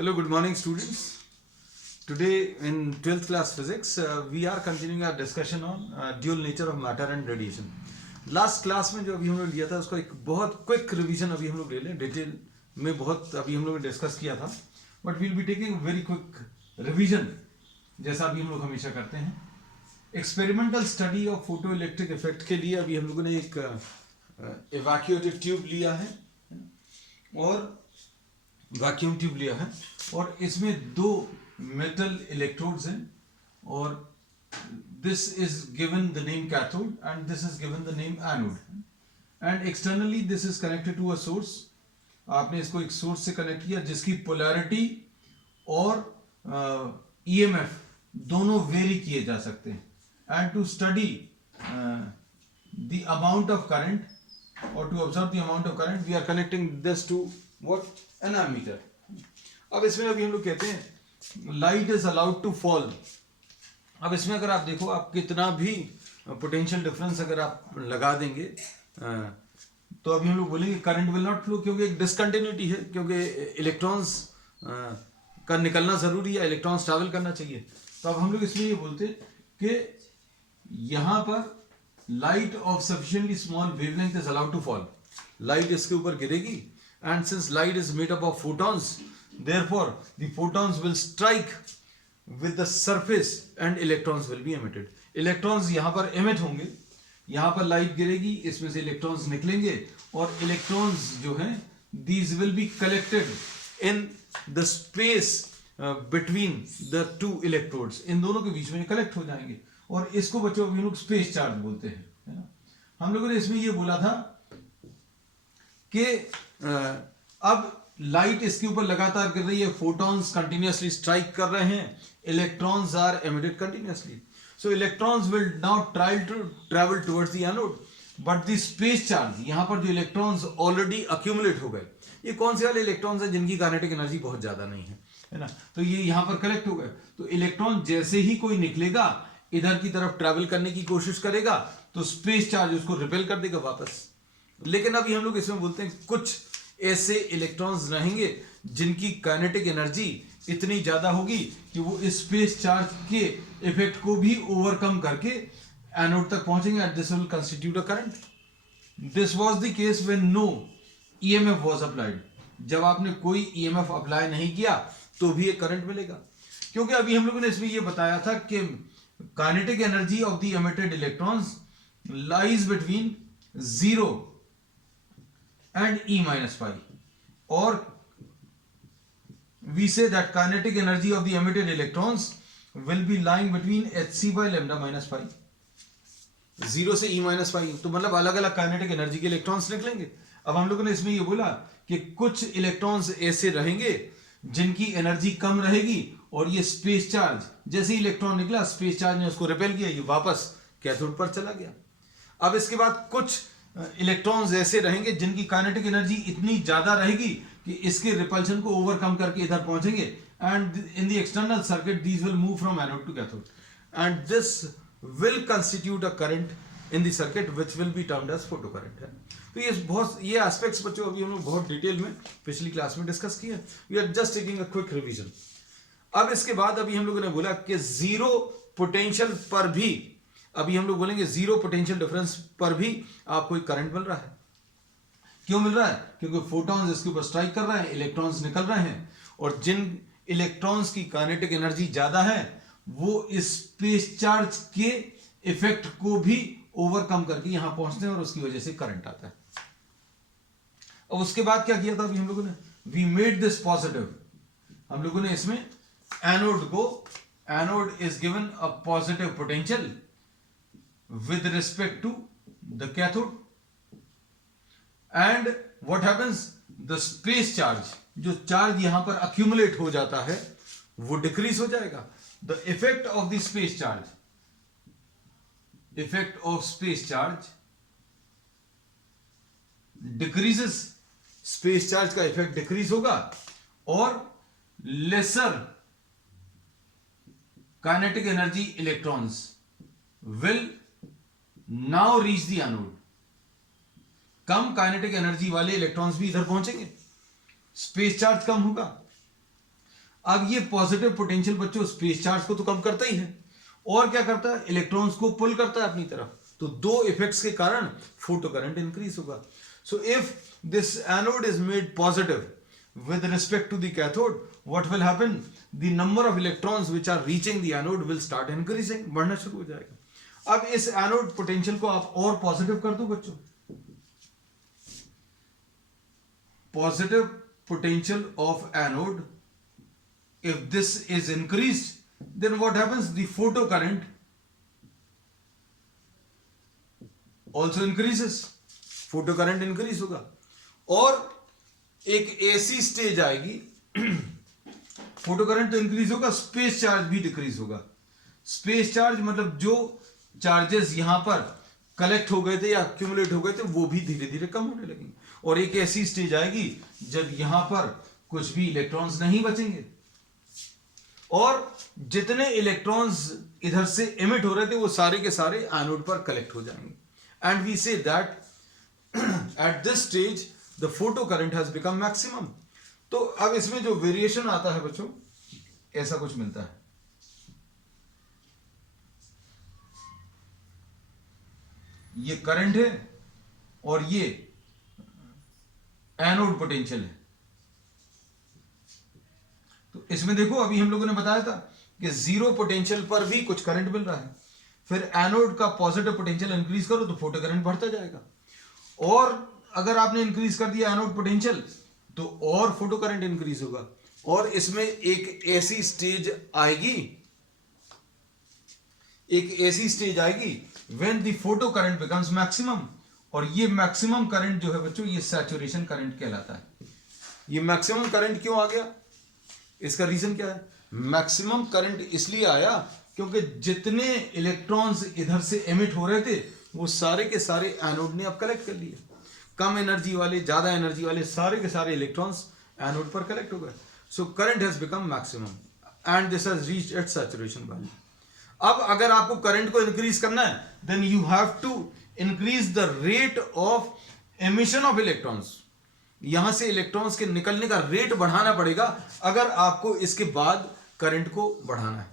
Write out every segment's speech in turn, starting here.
Hello, good morning, students. Today in 12th class physics, we are continuing our discussion on dual nature of matter and radiation. Last class में जो अभी हम लोग लिया था उसका एक बहुत क्विक रिवीजन अभी हम लोग ले लें. डिटेल में बहुत अभी हम लोग ने डिस्कस किया था, but we'll be taking very quick revision जैसा अभी हम लोग हमेशा करते हैं. Experimental study of photo electric effect के लिए अभी हम लोगों ने एक इवैक्यूएटेड ट्यूब लिया है और वैक्यूम ट्यूब लिया है और इसमें दो मेटल इलेक्ट्रोड्स हैं और this is given the name cathode and this is given the name anode and externally this is connected to a source. आपने इसको एक सोर्स से कनेक्ट किया जिसकी पोलैरिटी और ईएमएफ दोनों वेरी किए जा सकते हैं. And to study the amount of current और to observe the amount of current we are connecting this to what an ammeter. अब इसमें अभी हम लोग कहते हैं light is allowed to fall. अब इसमें अगर आप देखो, आप कितना भी पोटेंशियल डिफरेंस अगर आप लगा देंगे तो अभी हम लोग बोलेंगे करंट विल नॉट फ्लो, क्योंकि एक डिसकंटिन्यूटी है, क्योंकि इलेक्ट्रॉन्स का निकलना जरूरी है, इलेक्ट्रॉन्स ट्रैवल करना चाहिए. तो अब हम लोग इसमें ये बोलते हैं कि यहां पर light of sufficiently small wavelength is allowed to fall. Light इसके ऊपर गिरेगी and since light is made up of photons, therefore the photons will strike with the surface and electrons will be emitted. electrons यहाँ पर emit होंगे, यहाँ पर light गिरेगी, इसमें से electrons निकलेंगे और electrons जो हैं these will be collected in the space between the two electrodes. इन दोनों के बीच में कलेक्ट हो जाएंगे और इसको बच्चों हम लोग स्पेस चार्ज बोलते हैं, है ना. हम लोगों ने इसमें ये बोला था कि अब लाइट इसके ऊपर लगातार गिर रही है, फोटॉन्स कंटिन्यूअसली स्ट्राइक कर रहे हैं, electrons are emitted continuously. So electrons will now try to travel towards the anode, but the space charge, यहां पर जो इलेक्ट्रॉन्स ऑलरेडी अक्यूमुलेट हो गए, ये कौन से वाले इलेक्ट्रॉन्स हैं जिनकी काइनेटिक एनर्जी बहुत ज्यादा नहीं है ना, तो ये यहां पर कलेक्ट हो गए. तो इलेक्ट्रॉन जैसे ही कोई निकलेगा इधर की तरफ ट्रैवल करने की कोशिश करेगा तो स्पेस चार्ज उसको रिपेल कर देगा वापस. लेकिन अभी हम लोग इसमें बोलते हैं कुछ ऐसे इलेक्ट्रॉन्स रहेंगे जिनकी काइनेटिक एनर्जी इतनी ज्यादा होगी कि वो इस स्पेस चार्ज के इफेक्ट को भी ओवरकम करके एनोड तक पहुंचेंगे and this will constitute a current. This was the case when no EMF was applied. जब आपने कोई ईएमएफ अप्लाई नहीं किया तो भी एक करंट मिलेगा, क्योंकि अभी हम लोगों ने इसमें यह बताया था कि kinetic energy of the emitted electrons lies between 0 and E minus pi, or we say that kinetic energy of the emitted electrons will be lying between hc by lambda minus pi. 0 से E minus pi, तो मतलब अलग अलग kinetic energy के electrons निकलेंगे. अब हम लोगों ने इसमें ये बोला कि कुछ इलेक्ट्रॉन्स ऐसे रहेंगे जिनकी एनर्जी कम रहेगी और ये स्पेस चार्ज, जैसे ही इलेक्ट्रॉन निकला स्पेस चार्ज ने उसको रिपेल किया, ये वापस कैथोड पर चला गया. अब इसके बाद कुछ इलेक्ट्रॉन्स ऐसे रहेंगे जिनकी काइनेटिक एनर्जी इतनी ज्यादा रहेगी कि इसके रिपल्शन को ओवरकम करके इधर पहुंचेंगे and in the external circuit these will move from anode to cathode and this will constitute a current in the circuit which will be termed as photo current है. तो ये एस्पेक्ट्स बच्चों अभी हम लोग बहुत डिटेल में पिछली क्लास में डिस्कस किए. We are just taking a quick revision. अब इसके बाद अभी हम लोगों ने बोला कि जीरो पोटेंशियल पर भी, अभी हम लोग बोलेंगे जीरो पोटेंशियल डिफरेंस पर भी आपको एक करंट मिल रहा है. क्यों मिल रहा है? क्योंकि फोटॉन्स इसके ऊपर स्ट्राइक कर रहे हैं, इलेक्ट्रॉन्स निकल रहे हैं और जिन इलेक्ट्रॉन्स की काइनेटिक एनर्जी ज्यादा है वो इस स्पेस चार्ज के इफेक्ट को भी ओवरकम करके यहां पहुंचते हैं और उसकी वजह से करंट आता है. अब उसके बाद क्या किया था अभी हम लोगों ने? We made this positive. हम लोगों ने इसमें anode is given a positive potential with respect to the cathode, and what happens, the space charge, जो चार्ज यहां पर accumulate हो जाता है वो डिक्रीज हो जाएगा. the effect of the space charge, effect of space charge decreases, space charge का इफेक्ट डिक्रीज होगा और lesser kinetic energy electrons will now reach the anode. Come kinetic energy वाले इलेक्ट्रॉन्स भी इधर पहुंचेंगे, स्पेस चार्ज कम होगा. अब ये पॉजिटिव पोटेंशियल बच्चों स्पेस चार्ज को तो कम करता ही है, और क्या करता है, इलेक्ट्रॉन्स को पुल करता है अपनी तरफ। तो दो इफेक्ट्स के कारण फोटो करंट इंक्रीज होगा। So if this anode is made positive with respect to the cathode, what will happen, the number of electrons which are reaching the anode will start increasing, बढ़ना शुरू हो जाएगा। अब इस anode potential को आप और पॉजिटिव कर दो बच्चों, positive potential of anode, if this is increased, then what happens, the photo current also increases, photo current increase होगा। और एक ऐसी स्टेज आएगी फोटो करंट तो इंक्रीज होगा, स्पेस चार्ज भी डिक्रीज होगा। स्पेस चार्ज मतलब जो चार्जेस यहां पर कलेक्ट हो गए थे या एक्यूमुलेट हो गए थे वो भी धीरे धीरे कम होने लगेंगे। और एक ऐसी स्टेज आएगी जब यहां पर कुछ भी इलेक्ट्रॉन्स नहीं बचेंगे और जितने इलेक्ट्रॉन्स इधर से एमिट हो रहे थे वो सारे के सारे एनोड पर कलेक्ट हो जाएंगे। And we say that at this stage the photo current has become maximum. तो अब इसमें जो वेरिएशन आता है बच्चों, ऐसा कुछ मिलता है। ये करंट है और ये एनोड पोटेंशियल है। तो इसमें देखो अभी हम लोगों ने बताया था कि जीरो पोटेंशियल पर भी कुछ करंट मिल रहा है, फिर एनोड का पॉजिटिव पोटेंशियल इंक्रीज करो तो फोटो करंट बढ़ता जाएगा, और अगर आपने इंक्रीज कर दिया एनोड पोटेंशियल तो और फोटो करंट इंक्रीज होगा। और इसमें एक ऐसी स्टेज आएगी when the photo current becomes maximum, और ये मैक्सिमम करंट जो है बच्चों ये सैचुरेशन करंट कहलाता है। ये मैक्सिमम करंट क्यों आ गया, इसका रीजन क्या है, मैक्सिमम करंट इसलिए आया क्योंकि जितने इलेक्ट्रॉन्स इधर से एमिट हो रहे थे वो सारे के सारे एनोड ने अब कलेक्ट कर लिए। कम एनर्जी वाले, ज्यादा एनर्जी वाले, सारे के सारे इलेक्ट्रॉन्स एनोड पर कलेक्ट हो गए। So current has become maximum and this has reached its saturation value. अब अगर आपको करंट को इंक्रीज करना है then you have to increase the rate of emission of electrons. यहां से इलेक्ट्रॉन्स के निकलने का रेट बढ़ाना पड़ेगा अगर आपको इसके बाद करंट को बढ़ाना है।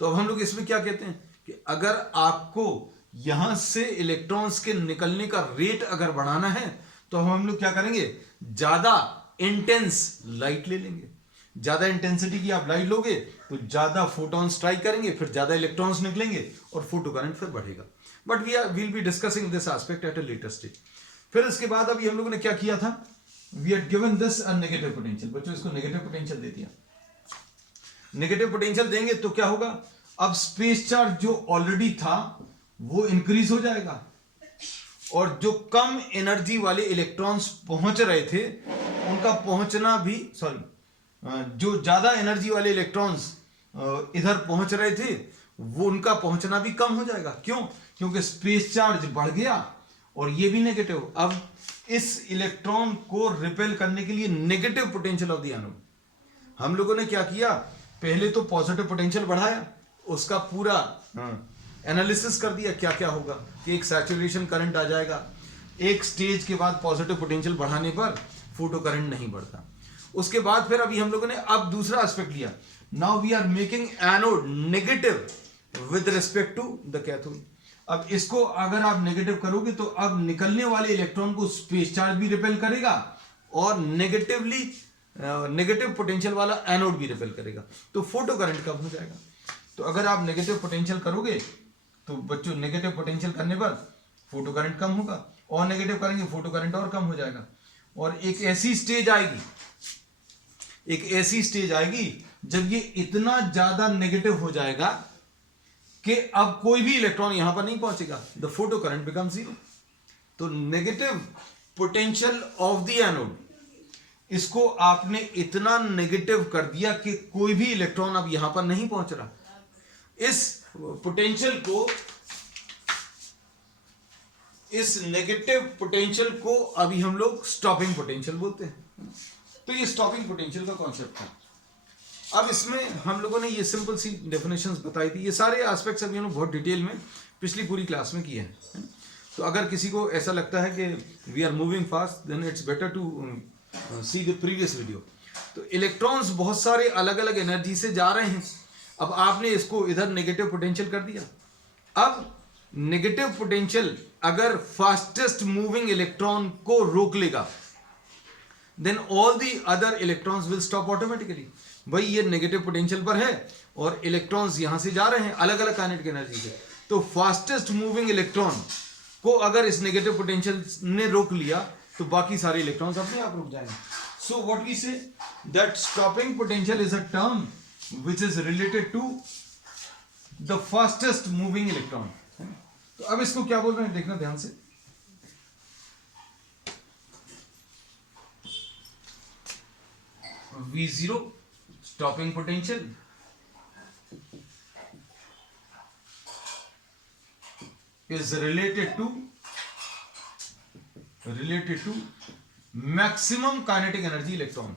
तो अब हम लोग इसमें क्या कहते हैं कि अगर आपको यहां से इलेक्ट्रॉन्स के निकलने का रेट अगर बढ़ाना है तो हम लोग क्या करेंगे, ज्यादा इंटेंस लाइट ले लेंगे। ज्यादा इंटेंसिटी की आप लाइट लोगे तो ज्यादा फोटॉन स्ट्राइक करेंगे, फिर ज्यादा इलेक्ट्रॉन्स निकलेंगे और फोटो करंट फिर बढ़ेगा। But we'll be discussing this aspect at a later stage. फिर इसके बाद अभी हम लोगों ने क्या किया था, we had given this a negative potential. बच्चों इसको नेगेटिव पोटेंशियल दे दिया। नेगेटिव पोटेंशियल देंगे तो क्या होगा, अब स्पेस चार्ज जो ऑलरेडी था वो इंक्रीज हो जाएगा और जो कम एनर्जी वाले इलेक्ट्रॉन्स पहुंच रहे थे उनका पहुंचना भी, जो ज्यादा एनर्जी वाले इलेक्ट्रॉन्स इधर पहुंच रहे थे वो उनका पहुंचना भी कम हो जाएगा। क्यों, क्योंकि स्पेस चार्ज बढ़ गया और ये भी नेगेटिव। अब इस इलेक्ट्रॉन को रिपेल करने के लिए negative potential of the anode, हम लोगों ने क्या किया, पहले तो पॉजिटिव पोटेंशियल बढ़ाया, उसका पूरा एनालिसिस कर दिया क्या क्या होगा कि एक सैचुरेशन करंट आ जाएगा, एक स्टेज के बाद पॉजिटिव पोटेंशियल बढ़ाने पर फोटो करंट नहीं बढ़ता। उसके बाद फिर अभी हम लोगों ने अब दूसरा एस्पेक्ट लिया, now we are making anode negative with respect to the cathode. अब इसको अगर आप नेगेटिव करोगे तो अब निकलने वाले इलेक्ट्रॉन को स्पेस चार्ज भी रिपेल करेगा और नेगेटिव पोटेंशियल वाला एनोड भी रिपेल करेगा, तो फोटो करंट कम हो जाएगा। तो अगर आप नेगेटिव पोटेंशियल करोगे तो बच्चों नेगेटिव पोटेंशियल करने पर फोटो करंट कम होगा, और नेगेटिव करेंगे फोटो करंट और कम हो जाएगा। और एक ऐसी स्टेज आएगी जब ये इतना ज्यादा नेगेटिव हो जाएगा कि अब कोई भी इलेक्ट्रॉन यहां पर नहीं पहुंचेगा, the photo current become zero. तो negative potential of the anode, इसको आपने इतना नेगेटिव कर दिया कि कोई भी इलेक्ट्रॉन अब यहां पर नहीं पहुंच रहा। इस पोटेंशियल को, इस नेगेटिव पोटेंशियल को अभी हम लोग स्टॉपिंग पोटेंशियल बोलते हैं। तो ये स्टॉपिंग पोटेंशियल का कॉन्सेप्ट था। अब इसमें हम लोगों ने ये सिंपल सी डेफिनेशंस बताई थी, ये सारे एस्पेक्ट्स अभी हम लोग बहुत डिटेल में पिछली पूरी क्लास में किए हैं। तो अगर किसी को ऐसा लगता है कि we are moving fast then it's better to see the previous video. तो इलेक्ट्रॉन्स बहुत सारे अलग अलग एनर्जी से जा रहे हैं। अब आपने इसको इधर नेगेटिव पोटेंशियल कर दिया। अब नेगेटिव पोटेंशियल अगर फास्टेस्ट मूविंग इलेक्ट्रॉन को रोक लेगा, then all the other electrons will stop automatically. भाई ये नेगेटिव पोटेंशियल पर है और इलेक्ट्रॉन्स यहां से जा रहे हैं अलग अलग काइनेटिक एनर्जी से, तो फास्टेस्ट मूविंग इलेक्ट्रॉन को अगर इस नेगेटिव पोटेंशियल ने रोक लिया तो बाकी सारे इलेक्ट्रॉन्स अपने आप रुक जाएंगे। So what we say that stopping potential is a term which is related to the fastest moving electron. तो अब इसको क्या बोल रहे हैं देखना ध्यान से। V0 stopping potential is related to maximum kinetic energy electron।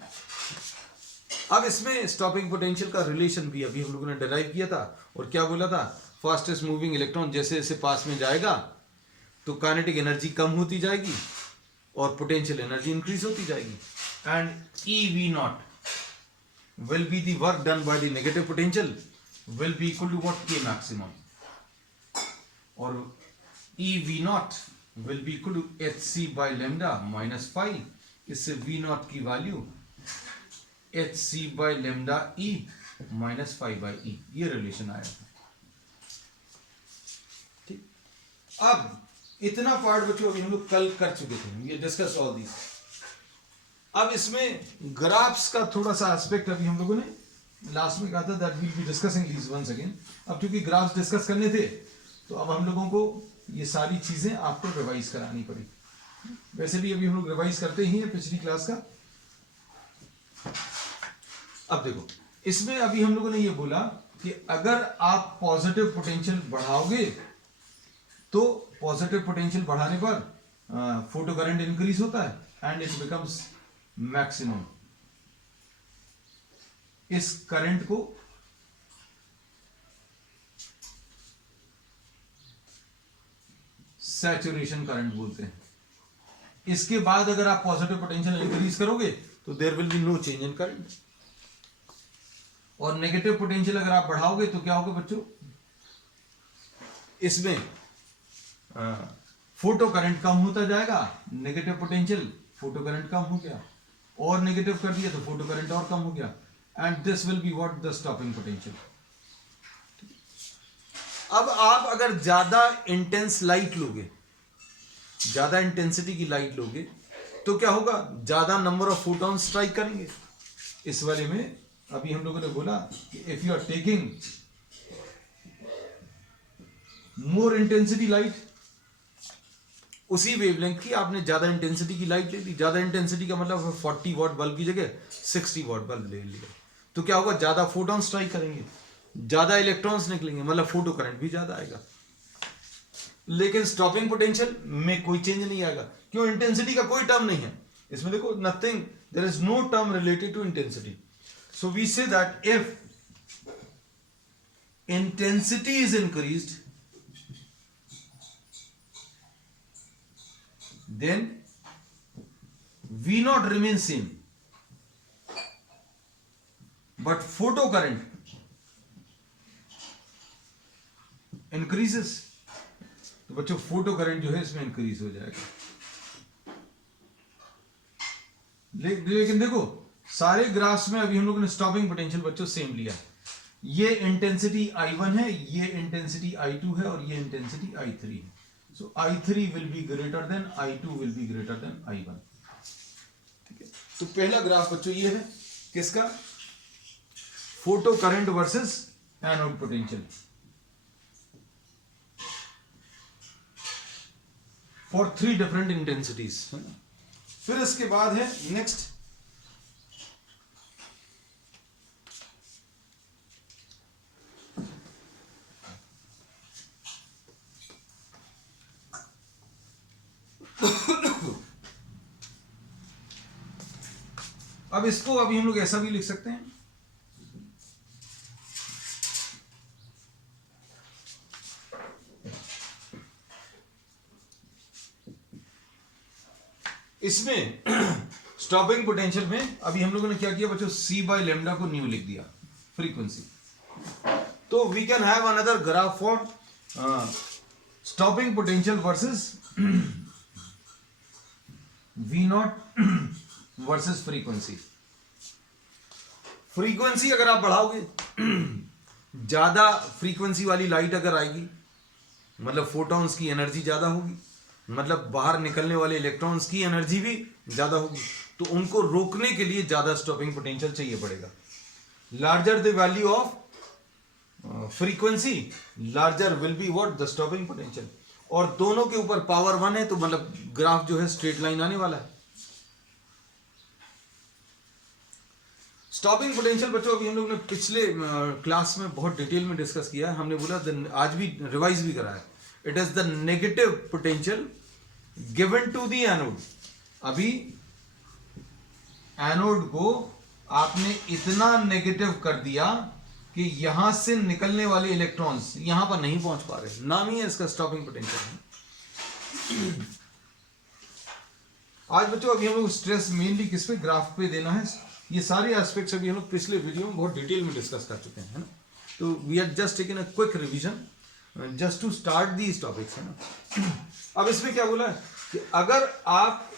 अब इसमें स्टॉपिंग पोटेंशियल का रिलेशन भी अभी हम लोगों ने डिराइव किया था और क्या बोला था, फास्टेस्ट मूविंग इलेक्ट्रॉन जैसे जैसे पास में जाएगा तो काइनेटिक एनर्जी कम होती जाएगी और पोटेंशियल एनर्जी इंक्रीज होती जाएगी, and EV0 will be the work done by the negative potential will be equal to what, K maximum, और EV0 will be equal to hc by lambda minus phi। इससे V0 की value hc by lambda E minus phi by E, ये relation आया था। ठीक, अब इतना part बच्चों अभी हम लोग कल कर चुके थे, ये डिस्कस ऑल दिस। अब इसमें ग्राफ्स का थोड़ा सा एस्पेक्ट अभी हम लोगों ने लास्ट में कहा था that we will be discussing this once again. अब क्योंकि ग्राफ्स डिस्कस करने थे तो अब हम लोगों को ये सारी चीजें आपको रिवाइज करानी पड़ी। वैसे भी अभी हम लोग रिवाइज करते ही हैं पिछली क्लास का। अब देखो इसमें अभी हम लोगों ने ये बोला कि अगर आप पॉजिटिव पोटेंशियल बढ़ाओगे तो पॉजिटिव पोटेंशियल बढ़ाने पर फोटो करंट इंक्रीज होता है एंड इट बिकम्स मैक्सिमम। इस करंट को सैचुरेशन करंट बोलते हैं। इसके बाद अगर आप पॉजिटिव पोटेंशियल इंक्रीज करोगे तो there will be no change in current, और नेगेटिव पोटेंशियल अगर आप बढ़ाओगे तो क्या होगा बच्चों, इसमें फोटो करंट कम होता जाएगा। नेगेटिव पोटेंशियल फोटो करंट कम हो गया, और नेगेटिव कर दिया तो फोटो करंट और कम हो गया, and this will be what, the stopping potential. अब आप अगर ज्यादा इंटेंस लाइट लोगे, ज्यादा इंटेंसिटी की लाइट लोगे तो क्या होगा, ज्यादा नंबर ऑफ फोटॉन स्ट्राइक करेंगे। इस वाले में अभी हम लोगों ने बोला कि if you are taking more intensity light, उसी वेवलेंथ की आपने ज्यादा इंटेंसिटी की लाइट ले ली। ज्यादा इंटेंसिटी का मतलब 40 वॉट बल्ब की जगह 60 वॉट बल्ब ले लिया, तो क्या होगा, ज्यादा फोटॉन स्ट्राइक करेंगे, ज्यादा इलेक्ट्रॉन्स निकलेंगे, मतलब फोटो करंट भी ज्यादा आएगा। लेकिन स्टॉपिंग पोटेंशियल में कोई चेंज नहीं आएगा, क्यों, इंटेंसिटी का कोई टर्म नहीं है इसमें। देखो nothing, there is no term related to intensity. So we say that if intensity is increased then V0 remains same, but photo current increases। तो बच्चों फोटो करंट जो है इसमें इंक्रीज हो जाएगा। लेकिन देखो सारे ग्राफ्स में अभी हम लोगों ने स्टॉपिंग पोटेंशियल बच्चों सेम लिया। ये इंटेंसिटी I1 है, ये इंटेंसिटी I2 है, और ये इंटेंसिटी I3 है। So I3 will be greater than I2 will be greater than I1। ठीक है, तो पहला ग्राफ बच्चों ये है किसका, photo current versus anode potential for 3 different intensities. फिर इसके बाद है नेक्स्ट अब इसको अभी हम लोग ऐसा भी लिख सकते हैं, इसमें स्टॉपिंग पोटेंशियल में अभी हम लोगों ने क्या किया बच्चों, c बाय लेमडा को न्यू लिख दिया फ्रीक्वेंसी. तो we can have another graph for stopping potential versus v nought versus frequency. Frequency अगर आप बढ़ाओगे, ज्यादा फ्रीक्वेंसी वाली लाइट अगर आएगी, मतलब फोटॉन्स की एनर्जी ज्यादा होगी, मतलब बाहर निकलने वाले इलेक्ट्रॉन्स की एनर्जी भी ज्यादा होगी, तो उनको रोकने के लिए ज्यादा स्टॉपिंग पोटेंशियल चाहिए पड़ेगा. Larger the value of frequency, larger will be what, the stopping potential. और दोनों के ऊपर पावर 1 है, तो मतलब ग्राफ जो है स्ट्रेट लाइन आने वाला है. स्टॉपिंग पोटेंशियल बच्चों अभी हम लोग ने पिछले क्लास में बहुत डिटेल में डिस्कस किया है. हमने बोला आज भी रिवाइज भी करा है. It is the negative potential given to the anode. अभी एनोड को आपने इतना नेगेटिव कर दिया कि यहां से निकलने वाले इलेक्ट्रॉन्स यहां पर नहीं पहुंच पा रहे. नाम ही है इसका स्टॉपिंग पोटेंशियल. आज बच्चों अभी हम लोग स्ट्रेस मेनली किस पे, ग्राफ पे देना है. ये सारे एस्पेक्ट्स अभी हम लोग पिछले वीडियो में बहुत डिटेल में डिस्कस कर चुके हैं, है ना. तो we are just taken a quick revision just to start these topics, है ना. अब इसमें क्या बोला है कि अगर आप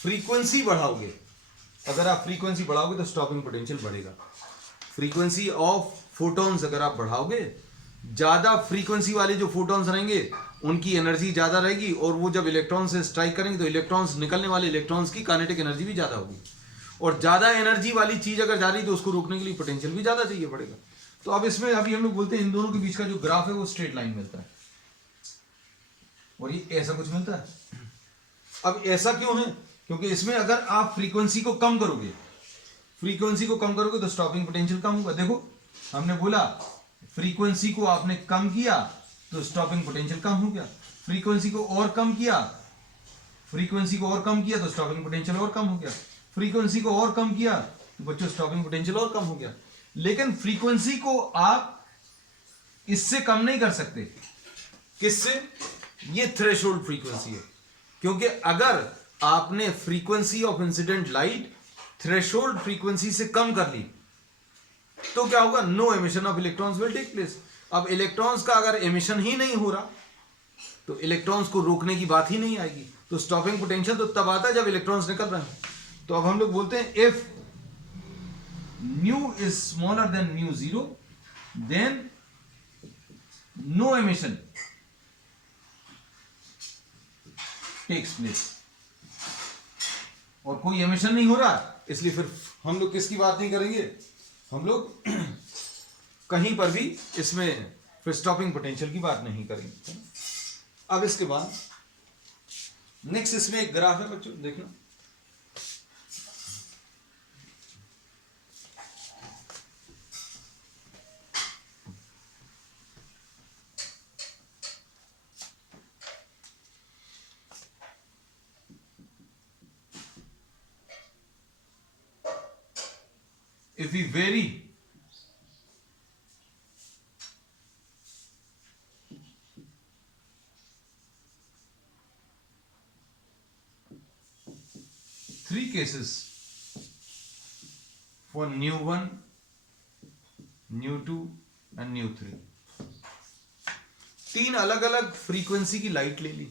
फ्रीक्वेंसी बढ़ाओगे, अगर आप फ्रीक्वेंसी बढ़ाओगे तो स्टॉपिंग पोटेंशियल बढ़ेगा. फ्रीक्वेंसी ऑफ फोटॉन्स अगर आप बढ़ाओगे, ज्यादा फ्रीक्वेंसी वाले जो फोटॉन्स रहेंगे उनकी एनर्जी ज्यादा रहेगी, और वो जब इलेक्ट्रॉन से स्ट्राइक करेंगे तो इलेक्ट्रॉन्स, निकलने वाले इलेक्ट्रॉन्स की काइनेटिक एनर्जी भी ज्यादा होगी. और ज्यादा एनर्जी वाली चीज अगर जा रही तो उसको रोकने के लिए पोटेंशियल भी ज्यादा चाहिए पड़ेगा. तो अब इसमें अभी हम लोग बोलते हैं इन दोनों के बीच का जो ग्राफ है वो स्ट्रेट लाइन मिलता है, और ये ऐसा कुछ मिलता है. अब ऐसा क्यों है, क्योंकि इसमें अगर आप फ्रीक्वेंसी को कम करोगे, फ्रीक्वेंसी को कम करोगे तो स्टॉपिंग पोटेंशियल कम होगा. देखो हमने बोला फ्रीक्वेंसी को आपने कम किया तो स्टॉपिंग पोटेंशियल कम हो गया. फ्रीक्वेंसी को और कम किया, फ्रीक्वेंसी को और कम किया तो स्टॉपिंग पोटेंशियल और कम हो गया. फ्रीक्वेंसी को और कम किया तो बच्चों स्टॉपिंग पोटेंशियल और कम हो गया. लेकिन फ्रीक्वेंसी को आप इससे कम नहीं कर सकते. किससे? ये थ्रेशोल्ड फ्रीक्वेंसी है. क्योंकि अगर आपने frequency of incident light threshold frequency से कम कर ली तो क्या होगा, no emission of electrons will take place. अब इलेक्ट्रॉन्स का अगर एमिशन ही नहीं हो रहा तो इलेक्ट्रॉन्स को रोकने की बात ही नहीं आएगी. तो स्टॉपिंग पोटेंशियल तो तब आता है जब इलेक्ट्रॉन्स निकल रहे हैं. तो अब हम लोग बोलते हैं if nu is smaller than nu zero then no emission takes place. और कोई एमिशन नहीं हो रहा, इसलिए फिर हम लोग किसकी बात नहीं करेंगे, हम लोग कहीं पर भी इसमें फिर स्टॉपिंग पोटेंशियल की बात नहीं करेंगे. अब इसके बाद नेक्स्ट इसमें एक ग्राफ है बच्चों, देखना. If we vary three cases for nu 1, nu 2 and nu 3, तीन अलग अलग फ्रीक्वेंसी की लाइट ले ली.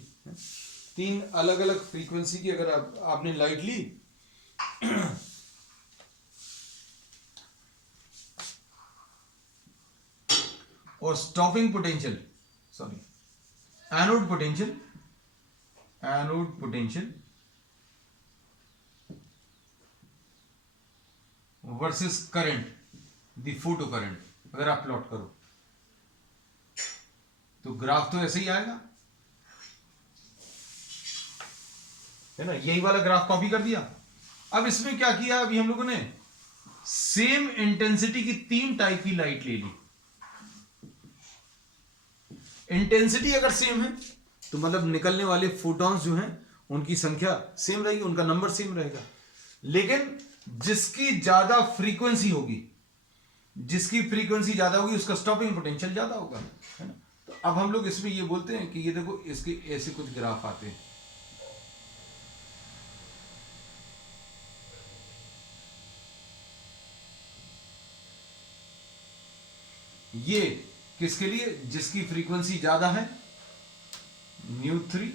तीन अलग अलग फ्रीक्वेंसी की अगर आपने लाइट ली और stopping potential, sorry anode potential versus current, the photo current, अगर आप प्लॉट करो तो ग्राफ तो ऐसे ही आएगा, है ना. यही वाला ग्राफ कॉपी कर दिया. अब इसमें क्या किया, अभी हम लोगों ने सेम इंटेंसिटी की तीन टाइप की लाइट ले ली. इंटेंसिटी अगर सेम है तो मतलब निकलने वाले फोटॉन्स जो हैं उनकी संख्या सेम रहेगी, उनका नंबर सेम रहेगा. लेकिन जिसकी ज्यादा फ्रीक्वेंसी होगी, जिसकी फ्रीक्वेंसी ज्यादा होगी उसका स्टॉपिंग पोटेंशियल ज्यादा होगा, है ना. तो अब हम लोग इसमें ये बोलते हैं कि ये देखो इसके ऐसे कुछ ग्राफ आते हैं. ये किसके लिए? जिसकी फ्रीक्वेंसी ज्यादा है, nu3,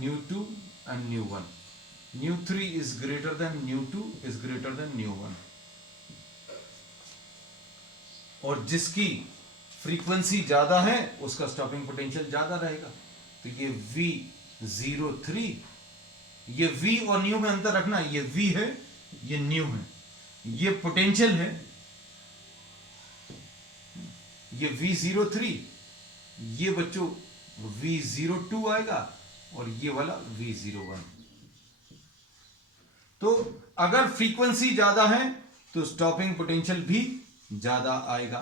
nu2 and nu1. nu3 is greater than nu2 is greater than nu1. और जिसकी फ्रीक्वेंसी ज्यादा है उसका स्टॉपिंग पोटेंशियल ज्यादा रहेगा. तो ये V03, ये V और न्यू में अंतर रखना. ये V है, ये न्यू है, ये पोटेंशियल है, ये V03, ये बच्चों V02 आएगा और ये वाला V01. तो अगर फ्रीक्वेंसी ज्यादा है तो स्टॉपिंग पोटेंशियल भी ज्यादा आएगा.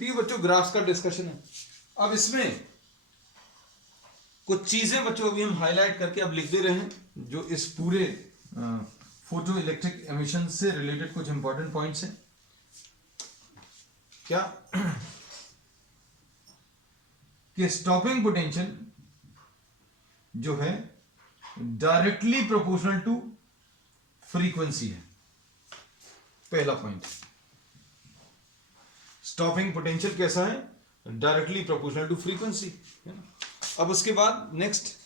तो ये बच्चों ग्राफ्स का डिस्कशन है. अब इसमें कुछ चीजें बच्चों अभी हम हाईलाइट करके अब लिख दे रहे हैं, जो इस पूरे फोटो इलेक्ट्रिक एमिशन से रिलेटेड कुछ इंपॉर्टेंट पॉइंट्स हैं. क्या कि स्टॉपिंग पोटेंशियल जो है डायरेक्टली प्रोपोर्शनल टू फ्रीक्वेंसी है. पहला पॉइंट, स्टॉपिंग पोटेंशियल कैसा है? डायरेक्टली प्रोपोर्शनल टू फ्रीक्वेंसी, है ना. अब उसके बाद next,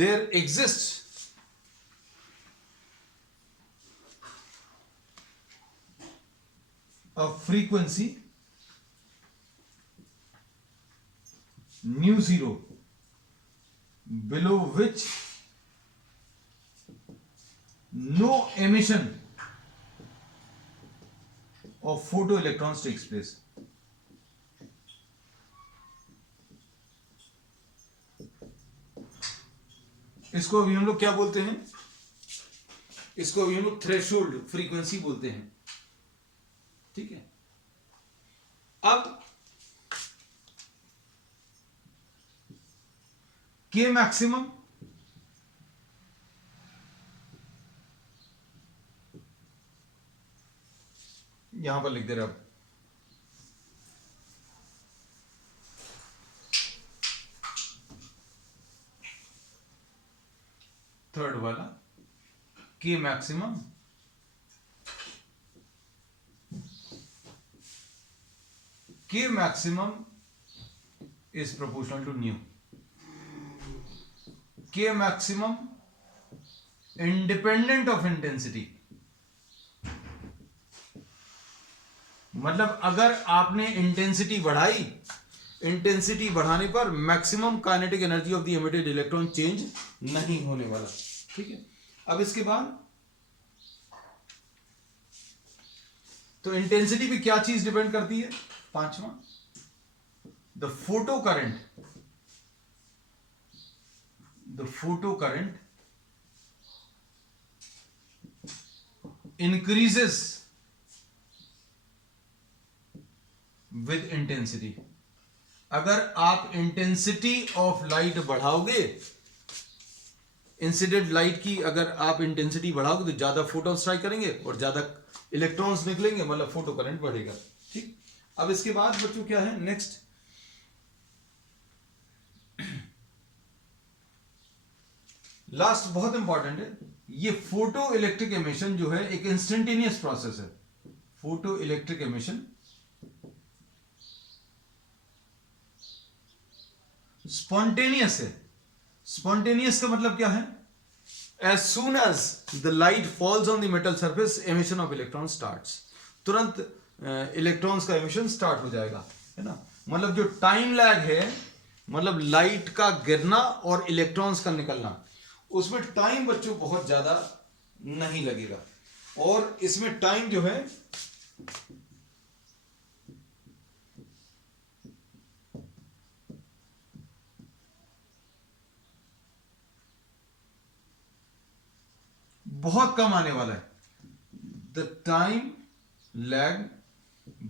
there exists a frequency nu zero below which no emission of photoelectrons takes place. इसको अभी हम लोग क्या बोलते हैं? इसको अभी हम लोग थ्रेशोल्ड फ्रीक्वेंसी बोलते हैं. ठीक है. अब के मैक्सिमम यहां पर लिख दे रहे. अब थर्ड वाला के maximum is proportional to nu. K maximum independent of intensity. मतलब अगर आपने इंटेंसिटी बढ़ाई, इंटेंसिटी बढ़ाने पर maximum kinetic energy of the emitted electron change नहीं होने वाला. ठीक है. अब इसके बाद तो इंटेंसिटी पे क्या चीज डिपेंड करती है? पांचवा, the photo current increases with intensity. अगर आप इंटेंसिटी ऑफ लाइट बढ़ाओगे, इंसिडेंट लाइट की अगर आप इंटेंसिटी बढ़ाओगे तो ज्यादा फोटोन स्ट्राइक करेंगे और ज्यादा इलेक्ट्रॉन्स निकलेंगे, मतलब फोटो करंट बढ़ेगा. ठीक. अब इसके बाद बच्चों क्या है नेक्स्ट? लास्ट बहुत इंपॉर्टेंट है. ये फोटो इलेक्ट्रिक एमिशन जो है एक इंस्टेंटेनियस प्रोसेस है. फोटो इलेक्ट्रिक एमिशन स्पॉन्टेनियस है. स्पॉन्टेनियस का मतलब क्या है? As soon as the light falls on the metal surface emission of electron starts. तुरंत इलेक्ट्रॉन्स का एमिशन स्टार्ट हो जाएगा, है ना. मतलब जो टाइम लैग है, मतलब लाइट का गिरना और इलेक्ट्रॉन्स का निकलना, उसमें टाइम बच्चों बहुत ज्यादा नहीं लगेगा. और इसमें टाइम जो है बहुत कम आने वाला है. The time lag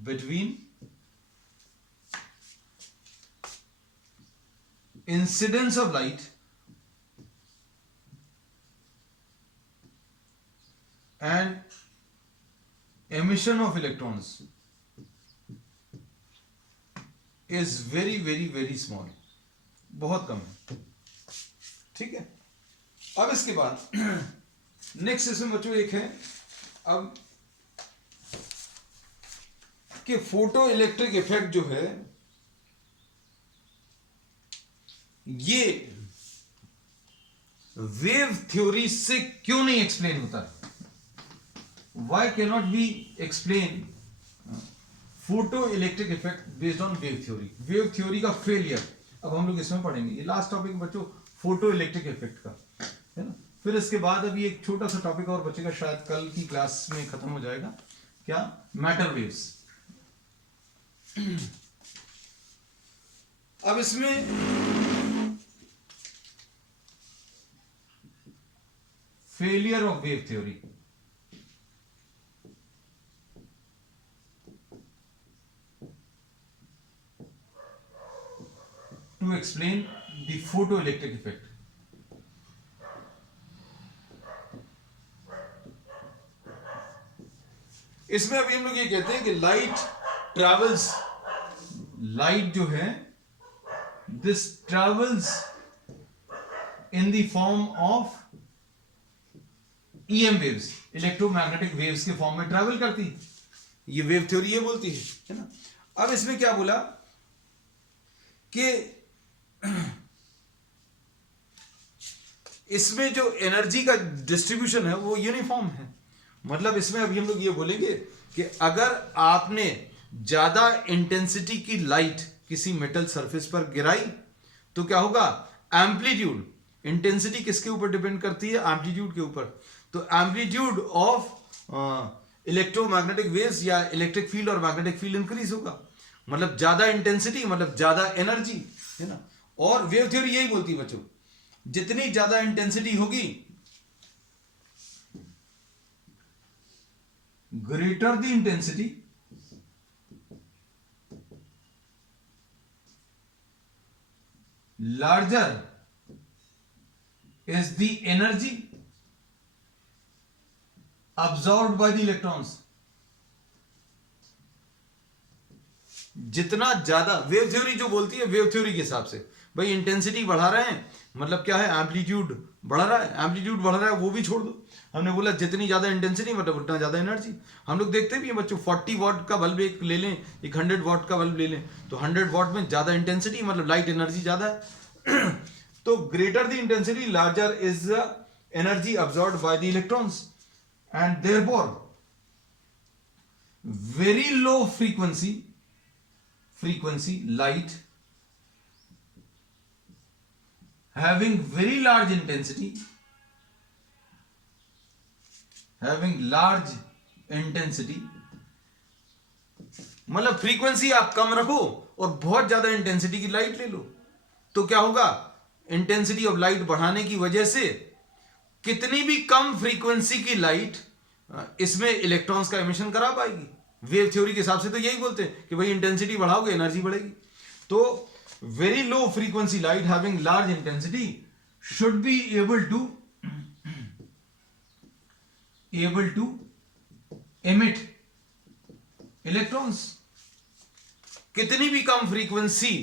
between incidence of light emission of electrons is very very very small, बहुत कम है, ठीक है। अब इसके बाद नेक्स्ट इसमें बच्चों एक है अब कि फोटो इलेक्ट्रिक इफेक्ट जो है ये वेव थ्योरी से क्यों नहीं एक्सप्लेन होता, why can not be explain photo electric effect based on wave theory, wave theory का फेलियर। अब हम लोग इसमें पढ़ेंगे, ये लास्ट टॉपिक बच्चों फोटो इलेक्ट्रिक इफेक्ट का है ना। फिर इसके बाद अभी एक छोटा सा टॉपिक और बचेगा, शायद कल की क्लास में खत्म हो जाएगा, क्या, मैटर वेव्स। अब इसमें failure of wave theory, to explain the photo electric effect. इसमें अभी हम लोग ये कहते हैं कि लाइट ट्रैवल्स, लाइट जो है this travels in the form of EM waves, electromagnetic waves के फॉर्म में ट्रैवल करती है, ये वेव थ्योरी ये बोलती है ना। अब इसमें क्या बोला कि इसमें जो एनर्जी का डिस्ट्रीब्यूशन है वो यूनिफॉर्म है। मतलब इसमें अभी हम लोग ये बोलेंगे कि अगर आपने ज्यादा इंटेंसिटी की लाइट किसी मेटल सरफेस पर गिराई तो क्या होगा, एम्पलीट्यूड, इंटेंसिटी किसके ऊपर डिपेंड करती है, एम्पलीट्यूड के ऊपर। तो एम्पलीट्यूड ऑफ इलेक्ट्रोमैग्नेटिक वेव्स या इलेक्ट्रिक फील्ड और मैग्नेटिक फील्ड इंक्रीज होगा, मतलब ज्यादा इंटेंसिटी मतलब ज्यादा एनर्जी, है ना। और वेव थ्योरी यही बोलती है बच्चों, जितनी ज्यादा इंटेंसिटी होगी, greater the intensity, larger is the energy absorbed by the electrons। जितना ज्यादा, वेव थ्योरी जो बोलती है, वेव थ्योरी के हिसाब से भाई इंटेंसिटी बढ़ा रहे हैं मतलब क्या है, एम्पलीट्यूड बढ़ रहा है, एम्पलीट्यूड बढ़ रहा है वो भी छोड़ दो, हमने बोला जितनी ज्यादा इंटेंसिटी मतलब उतना ज्यादा एनर्जी। हम लोग देखते भी हैं बच्चों, 40 वॉट का बल्ब एक ले लें, एक 100 वॉट का बल्ब ले लें, तो 100 वॉट में ज्यादा इंटेंसिटी मतलब लाइट एनर्जी ज्यादा है। तो greater the intensity larger is the energy absorbed by the electrons, and therefore very low frequency light having very large intensity, मतलब फ्रीक्वेंसी आप कम रखो और बहुत ज्यादा इंटेंसिटी की लाइट ले लो, तो क्या होगा, इंटेंसिटी ऑफ लाइट बढ़ाने की वजह से कितनी भी कम फ्रीक्वेंसी की लाइट इसमें इलेक्ट्रॉन्स का एमिशन करा पाएगी। वेव थ्योरी के हिसाब से तो यही बोलते हैं कि भाई इंटेंसिटी बढ़ाओगे एनर्जी बढ़ेगी। तो very low frequency light having large intensity should be able to emit electrons. कितनी भी कम फ्रीक्वेंसी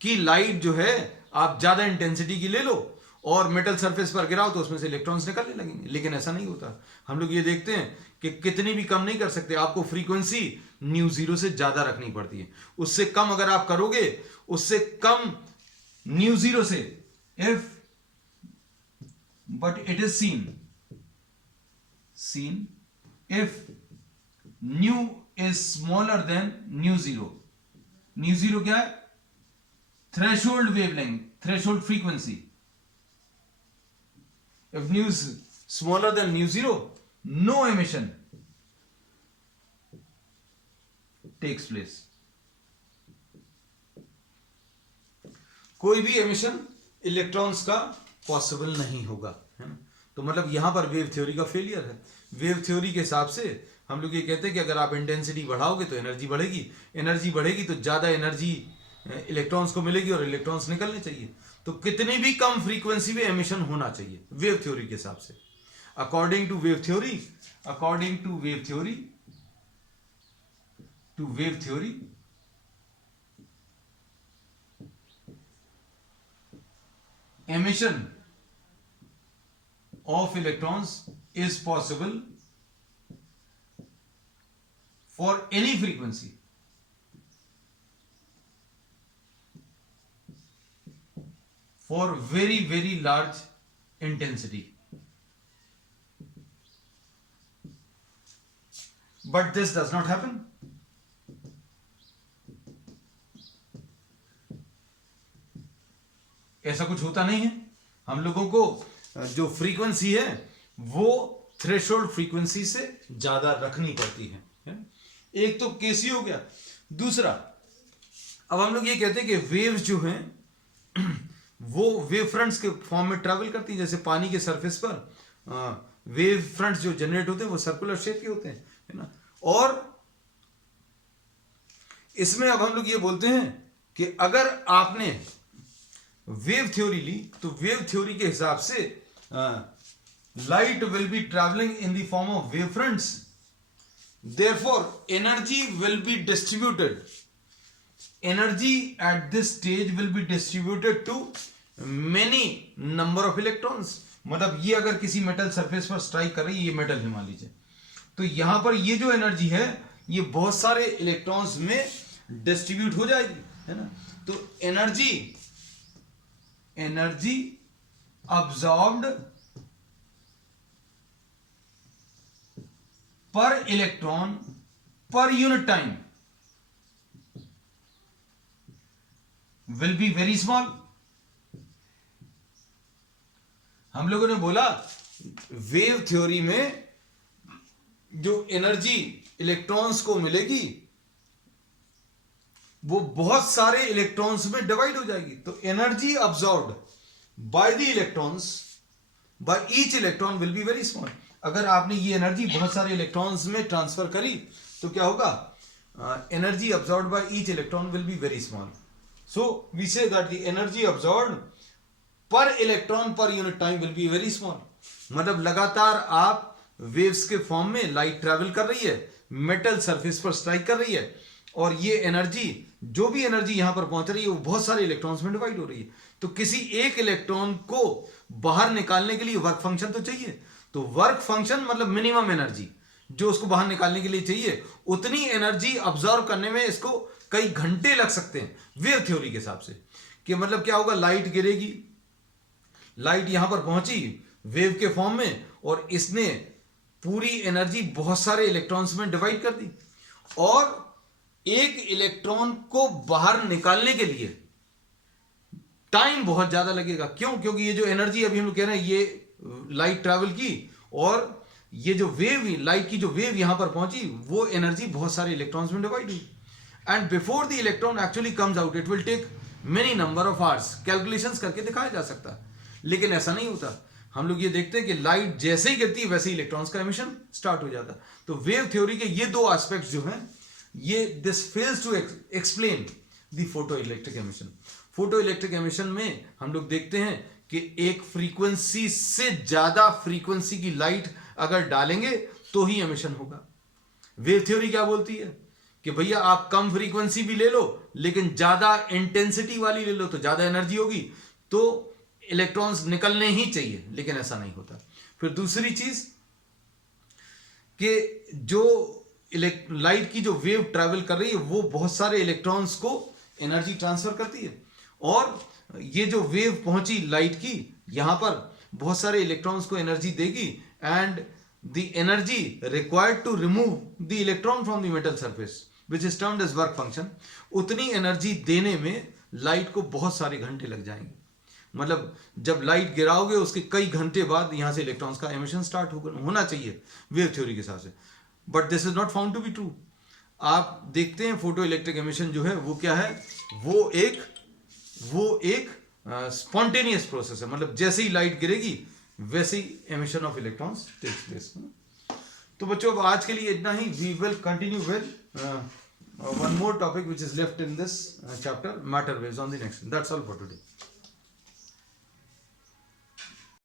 की लाइट जो है आप ज्यादा इंटेंसिटी की ले लो और मेटल सरफेस पर गिराओ तो उसमें से इलेक्ट्रॉन्स निकलने लगेंगे, लेकिन ऐसा नहीं होता। हम लोग ये देखते हैं कि कितनी भी कम नहीं कर सकते, आपको फ्रीक्वेंसी न्यू जीरो से ज्यादा रखनी पड़ती है। उससे कम अगर आप करोगे, उससे कम न्यू जीरो से, if but it is seen if nu is smaller than nu zero. Mu zero क्या है, threshold wavelength, threshold frequency. If nu is smaller than nu zero, no emission takes place. कोई भी emission electrons का possible नहीं होगा, है ना। तो मतलब यहां पर वेव थ्योरी का फेलियर है। वेव थ्योरी के हिसाब से हम लोग ये कहते हैं कि अगर आप इंटेंसिटी बढ़ाओगे तो एनर्जी बढ़ेगी, एनर्जी बढ़ेगी तो ज्यादा एनर्जी इलेक्ट्रॉन्स को मिलेगी और इलेक्ट्रॉन्स निकलने चाहिए। तो कितनी भी कम फ्रीक्वेंसी में एमिशन होना चाहिए वेव थ्योरी के हिसाब से। According to wave theory to wave theory, emission of electrons is possible for any frequency for very very large intensity, but this does not happen. ऐसा कुछ होता नहीं है. हम लोगों को जो फ्रीक्वेंसी है वो थ्रेशोल्ड फ्रीक्वेंसी से ज्यादा रखनी पड़ती है. एक तो केसी हो गया. दूसरा, अब हम लोग ये कहते हैं कि वेव्स जो हैं वो वेव फ्रंट्स के फॉर्म में ट्रैवल करती है. जैसे पानी के सरफेस पर वेव फ्रंट्स जो जनरेट होते हैं वो सर्कुलर शेप के होते हैं, है ना. और इसमें अब हम लोग ये बोलते हैं कि अगर आपने वेव थ्योरी ली तो वेव थ्योरी के हिसाब से light will be travelling in the form of wave fronts, therefore energy will be distributed. Energy at this stage will be distributed to many number of electrons. मतलब ये अगर किसी metal surface पर strike कर रही है, ये मेटल है मान लीजिए, तो यहां पर ये जो एनर्जी है ये बहुत सारे इलेक्ट्रॉन्स में डिस्ट्रीब्यूट हो जाएगी, है ना. तो energy absorbed per electron per unit time will be very small. हम लोगों ने बोला वेव थ्योरी में जो एनर्जी इलेक्ट्रॉन्स को मिलेगी वो बहुत सारे इलेक्ट्रॉन्स में डिवाइड हो जाएगी. तो energy absorbed by the electrons bye each electron will be very small. अगर आपने ये एनर्जी बहुत सारे इलेक्ट्रॉन्स में ट्रांसफर करी तो क्या होगा? Energy absorbed by each electron will be very small. So we say that the energy absorbed per electron per unit time will be very small. मतलब लगातार आप वेव्स के फॉर्म में लाइट ट्रैवल कर रही है, मेटल सरफेस पर strike कर रही है, और ये एनर्जी, जो भी एनर्जी यहां पर पहुंच रही है वो बहुत सारे इलेक्ट्रॉन्स में डिवाइड हो रही है. तो किसी एक इलेक्ट्रॉन को बाहर निकालने के लिए वर्क फंक्शन तो चाहिए. तो वर्क फंक्शन मतलब मिनिमम एनर्जी जो उसको बाहर निकालने के लिए चाहिए, उतनी एनर्जी अब्सॉर्ब करने में इसको कई घंटे लग सकते हैं वेव थ्योरी के हिसाब से. कि मतलब क्या होगा, लाइट गिरेगी, लाइट यहां पर पहुंची वेव के फॉर्म में और इसने पूरी एनर्जी बहुत सारे इलेक्ट्रॉन्स में डिवाइड कर दी, और एक इलेक्ट्रॉन को बाहर निकालने के लिए टाइम बहुत ज्यादा लगेगा. क्यों? क्योंकि ये जो एनर्जी अभी हम लोग कह रहे हैं, ये लाइट ट्रैवल की और ये जो वेव, लाइट की जो वेव यहां पर पहुंची, वो एनर्जी बहुत सारे इलेक्ट्रॉन्स में डिवाइड हुई. And before the electron actually comes out it will take many number of hours. Calculations करके दिखाया जा सकता है, लेकिन ऐसा नहीं होता. हम लोग ये देखते हैं कि लाइट जैसे ही गिरती है वैसे ही इलेक्ट्रॉन्स का एमिशन स्टार्ट हो जाता है. तो वेव थ्योरी के ये दो एस्पेक्ट्स जो हैं, ये this fails to explain the photo electric emission. Photo electric emission में हम लोग देखते हैं कि एक फ्रीक्वेंसी से ज्यादा फ्रीक्वेंसी की लाइट अगर डालेंगे तो ही एमिशन होगा. वेव थ्योरी क्या बोलती है कि भैया आप कम फ्रीक्वेंसी भी ले लो लेकिन ज्यादा इंटेंसिटी वाली ले लो तो ज्यादा एनर्जी होगी, तो इलेक्ट्रॉन्स निकलने ही चाहिए, लेकिन ऐसा नहीं होता. फिर दूसरी चीज कि जो लाइट की जो वेव ट्रैवल कर रही है वो बहुत सारे इलेक्ट्रॉन्स को एनर्जी ट्रांसफर करती है, और ये जो वेव पहुंची लाइट की यहां पर बहुत सारे इलेक्ट्रॉन्स को एनर्जी देगी, and the energy required to remove the electron from the metal surface which is termed as work function, उतनी एनर्जी देने में लाइट को बहुत सारे घंटे लग जाएंगे. मतलब जब लाइट गिराओगे उसके कई घंटे बाद यहां से इलेक्ट्रॉन्स का एमिशन स्टार्ट होना चाहिए वेव थ्योरी के हिसाब से, but this is not found to be true. आप देखते हैं फोटो इलेक्ट्रिक एमिशन जो है वो क्या है, वो एक स्पॉन्टेनियस प्रोसेस है. मतलब जैसे ही लाइट गिरेगी वैसे ही emission of electrons takes place. तो बच्चों अब आज के लिए इतना ही. We will continue with one more topic which is left in this chapter, matter waves, on the next one. That's all for today.